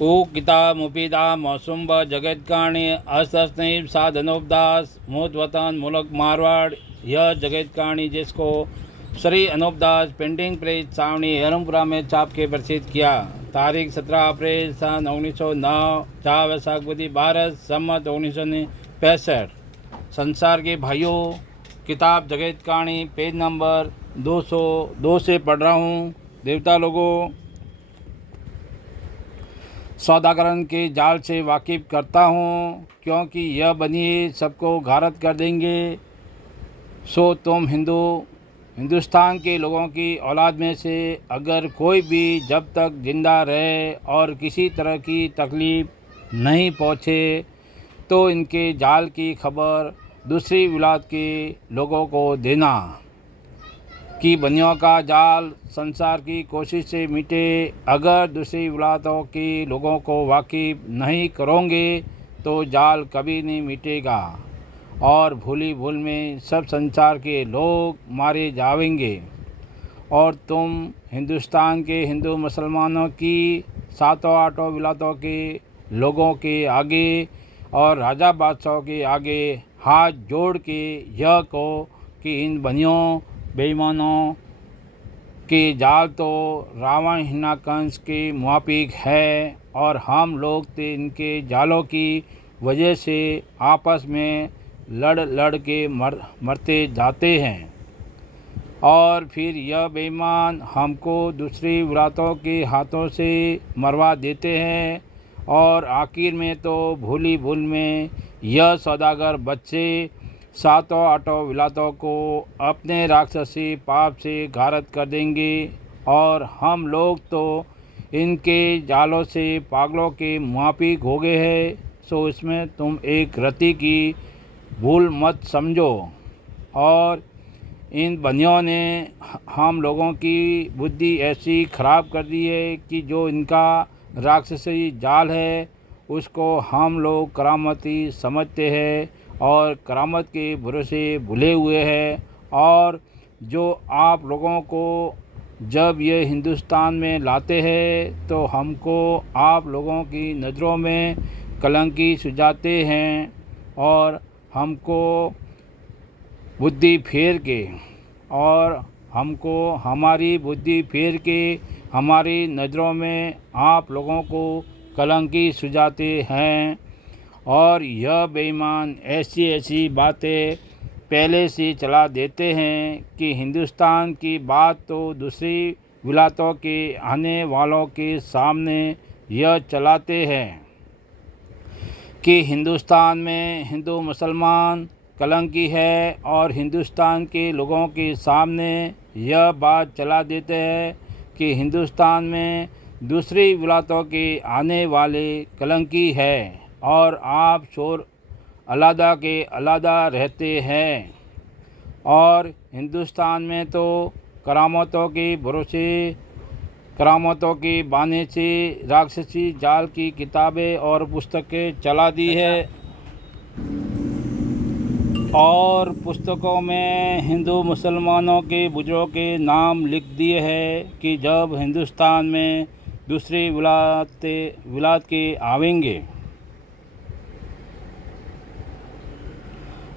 ऊ किताब मुफीदा मौसुम ब जगतकाणी अस्तनीब साधनोपदास मूत वतन मुल्क मारवाड़। यह जगतकाणी जिसको श्री अनूपदास पेंटिंग प्रेस सावनी हेरमपुरा में छाप के प्रसिद्ध किया। तारीख 17 अप्रैल सन 1909 4 वैशाख बुधि भारत सम्मत 1965। संसार के भाइयों, किताब जगतकाणी पेज नंबर 202 से पढ़ रहा हूँ। देवता लोगों, सौदागरन के जाल से वाकिफ़ करता हूँ, क्योंकि यह बनिए सबको गारत कर देंगे। सो तुम हिंदुस्तान के लोगों की औलाद में से अगर कोई भी जब तक ज़िंदा रहे और किसी तरह की तकलीफ़ नहीं पहुँचे, तो इनके जाल की खबर दूसरी विलायत के लोगों को देना कि बनियों का जाल संसार की कोशिश से मिटे। अगर दूसरी विलायतों के लोगों को वाकिफ़ नहीं करोगे तो जाल कभी नहीं मिटेगा और भूली भूल में सब संसार के लोग मारे जाएंगे। और तुम हिंदुस्तान के हिंदू मुसलमानों की सातों आठों विलायतों के लोगों के आगे और राजा बादशाहों के आगे हाथ जोड़ के यह कहो कि इन बनियों बेईमानों के जाल तो रावण हिरण्यकंश के मुआफिक है और हम लोग तो इनके जालों की वजह से आपस में लड़ के मरते जाते हैं। और फिर यह बेईमान हमको दूसरी विलायतों के हाथों से मरवा देते हैं और आखिर में तो भूली भूल में यह सौदागर बच्चे सातों आठों विलायतों को अपने राक्षसी पाप से गारत कर देंगे और हम लोग तो इनके जालों से पागलों के मुआफिक हो गए हैं। सो इसमें तुम एक रति की भूल मत समझो। और इन बनियों ने हम लोगों की बुद्धि ऐसी ख़राब कर दी है कि जो इनका राक्षसी जाल है उसको हम लोग करामती समझते हैं और करामत के भरोसे भुले हुए हैं। और जो आप लोगों को जब ये हिंदुस्तान में लाते हैं तो हमको आप लोगों की नज़रों में कलंकी सुझाते हैं और हमको बुद्धि फेर के हमारी बुद्धि फेर के हमारी नज़रों में आप लोगों को कलंकी सुझाते हैं। और यह बेईमान ऐसी ऐसी बातें पहले से चला देते हैं कि हिंदुस्तान की बात तो दूसरी विलायतों के आने वालों के सामने यह चलाते हैं कि हिंदुस्तान में हिंदू मुसलमान कलंकी है और हिंदुस्तान के लोगों के सामने यह बात चला देते हैं कि हिंदुस्तान में दूसरी विलायतों के आने वाले कलंकी है और आप शोर अलहदा के अलहदा रहते हैं। और हिंदुस्तान में तो करामतों के भरोसे करामतों के बहाने से राक्षसी जाल की किताबें और पुस्तकें चला दी है और पुस्तकों में हिंदू मुसलमानों के बुजुर्गों के नाम लिख दिए हैं कि जब हिंदुस्तान में दूसरी विलायत के आवेंगे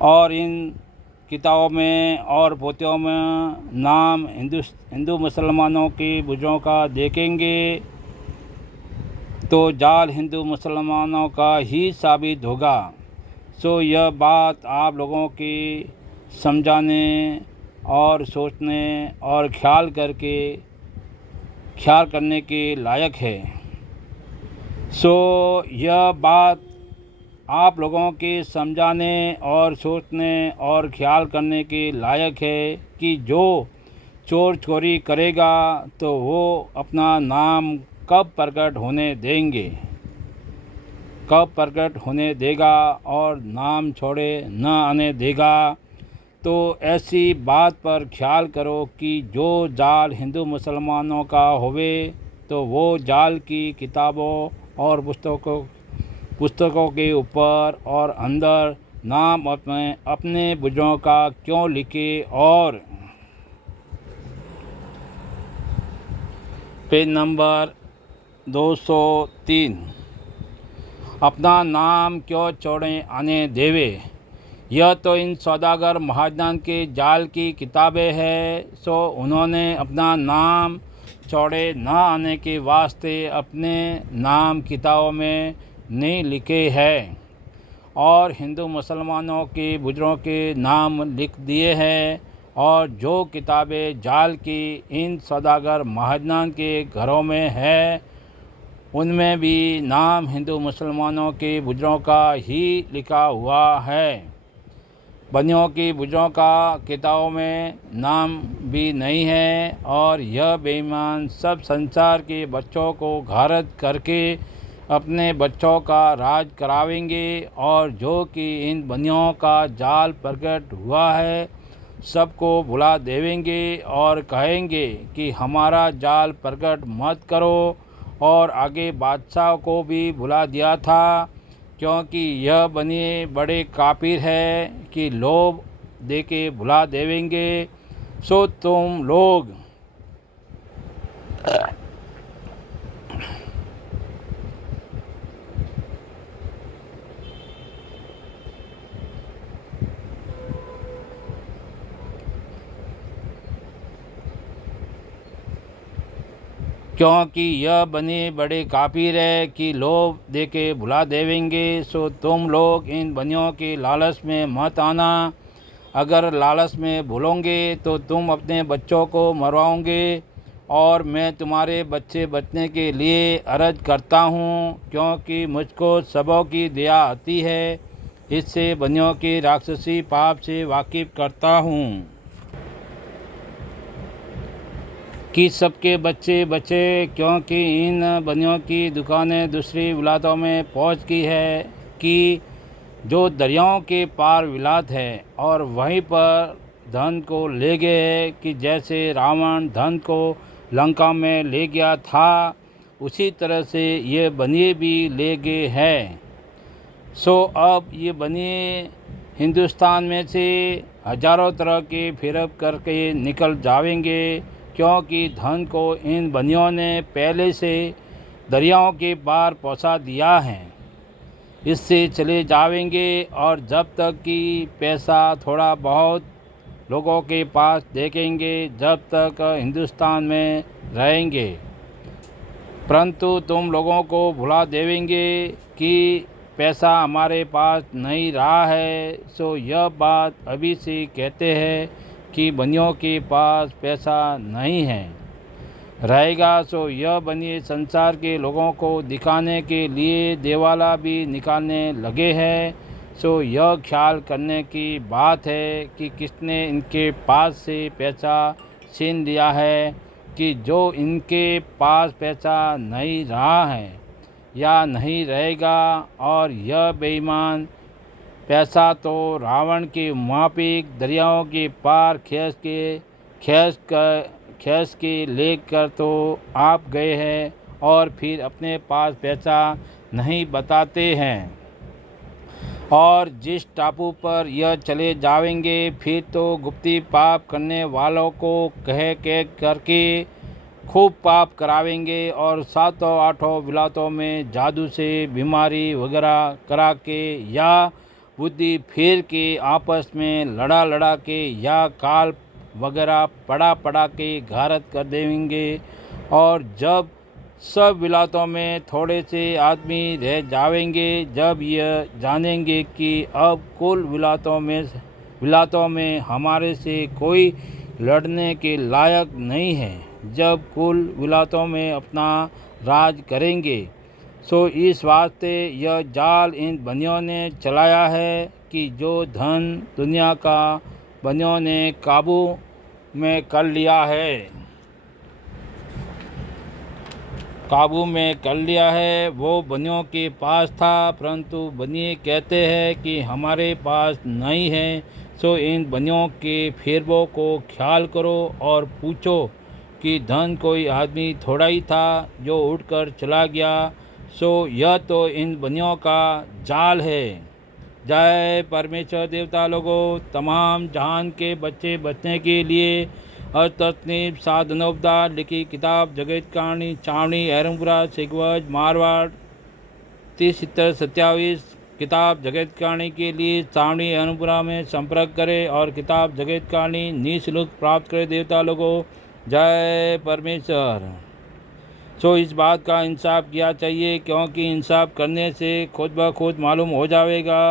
और इन किताबों में और पोथियों में नाम हिंदू मुसलमानों के बुजुर्गों का देखेंगे तो जाल हिंदू मुसलमानों का ही साबित होगा। सो यह बात आप लोगों के समझाने और सोचने और ख्याल करने के लायक है। सो यह बात आप लोगों के समझाने और सोचने और ख्याल करने के लायक है कि जो चोर चोरी करेगा तो वो अपना नाम कब प्रकट होने देगा और नाम छोड़े न आने देगा। तो ऐसी बात पर ख्याल करो कि जो जाल हिंदू मुसलमानों का होवे तो वो जाल की किताबों और पुस्तकों के ऊपर और अंदर नाम अपने बुजुर्गों का क्यों लिखे। और पेज नंबर 203 अपना नाम क्यों छोड़े आने देवे। यह तो इन सौदागर महाजन के जाल की किताबें हैं, सो उन्होंने अपना नाम छोड़े न आने के वास्ते अपने नाम किताबों में नहीं लिखे हैं और हिंदू मुसलमानों के बुजुर्गों के नाम लिख दिए हैं। और जो किताबें जाल की इन सौदागर महाजन के घरों में है उनमें भी नाम हिंदू मुसलमानों के बुजुर्गों का ही लिखा हुआ है। बनियों की बुजुर्गों का किताबों में नाम भी नहीं है और यह बेईमान सब संसार के बच्चों को घारत करके अपने बच्चों का राज करावेंगे और जो कि इन बनियों का जाल प्रकट हुआ है सबको भुला देवेंगे और कहेंगे कि हमारा जाल प्रकट मत करो। और आगे बादशाह को भी भुला दिया था क्योंकि यह बनिए बड़े काफिर है कि लोभ दे के भुला देवेंगे। सो तुम लोग क्योंकि यह बने बड़े काफिर है कि लोभ दे के भुला देवेंगे। सो तुम लोग इन बनियों के लालच में मत आना। अगर लालच में भूलोगे तो तुम अपने बच्चों को मरवाओगे और मैं तुम्हारे बच्चे बचने के लिए अर्ज करता हूँ क्योंकि मुझको सबों की दया आती है। इससे बनियों के राक्षसी पाप से वाकिफ करता हूँ कि सबके बच्चे बचे क्योंकि इन बनियों की दुकानें दूसरी विलायतों में पहुंच गई है कि जो दरियाओं के पार विलायत है और वहीं पर धन को ले गए कि जैसे रावण धन को लंका में ले गया था उसी तरह से ये बनिए भी ले गए हैं। सो अब ये बनिए हिंदुस्तान में से हजारों तरह के फिरब करके निकल जाएंगे क्योंकि धन को इन बनियों ने पहले से दरियाओं के पार पहुंचा दिया है। इससे चले जाएंगे और जब तक कि पैसा थोड़ा बहुत लोगों के पास देखेंगे जब तक हिंदुस्तान में रहेंगे, परंतु तुम लोगों को भुला देवेंगे कि पैसा हमारे पास नहीं रहा है। सो यह बात अभी से कहते हैं कि बनियों के पास पैसा नहीं है रहेगा। सो यह बनिए संसार के लोगों को दिखाने के लिए देवाला भी निकालने लगे हैं। सो यह ख्याल करने की बात है कि किसने इनके पास से पैसा छीन लिया है कि जो इनके पास पैसा नहीं रहा है या नहीं रहेगा। और यह बेईमान पैसा तो रावण के माफिक दरियाओं के पार खींच के लेकर तो आप गए हैं और फिर अपने पास पैसा नहीं बताते हैं। और जिस टापू पर यह चले जाएंगे फिर तो गुप्ती पाप करने वालों को कह करके खूब पाप करावेंगे और सातों आठों विलायतों में जादू से बीमारी वगैरह करा के या बुद्धि फिर के आपस में लड़ा के या काल वगैरह पड़ा के घारत कर देंगे। और जब सब विलायतों में थोड़े से आदमी रह जाएंगे, जब यह जानेंगे कि अब कुल विलायतों में हमारे से कोई लड़ने के लायक नहीं है, जब कुल विलायतों में अपना राज करेंगे। सो इस वास्ते यह जाल इन बनियों ने चलाया है कि जो धन दुनिया का बनियों ने काबू में कर लिया है वो बनियों के पास था, परंतु बनिए कहते हैं कि हमारे पास नहीं है। सो इन बनियों के फिरबों को ख्याल करो और पूछो कि धन कोई आदमी थोड़ा ही था जो उठकर चला गया। सो यह तो इन बनियों का जाल है। जय परमेश्वर देवता लोगों, तमाम जहान के बच्चे बचने के लिए तस्नीब साधनोपदार लिखी किताब जगत कहानी छावनी एरमपुरा सिगवज मारवाड़ 307027 किताब जगत कहानी के लिए छावनी एरमपुरा में संपर्क करें और किताब जगत कहानी निःशुल्क प्राप्त करें। देवता लोगों जय परमेश्वर। सो इस बात का इंसाफ किया चाहिए, क्योंकि इंसाफ करने से खुद ब खुद मालूम हो जाएगा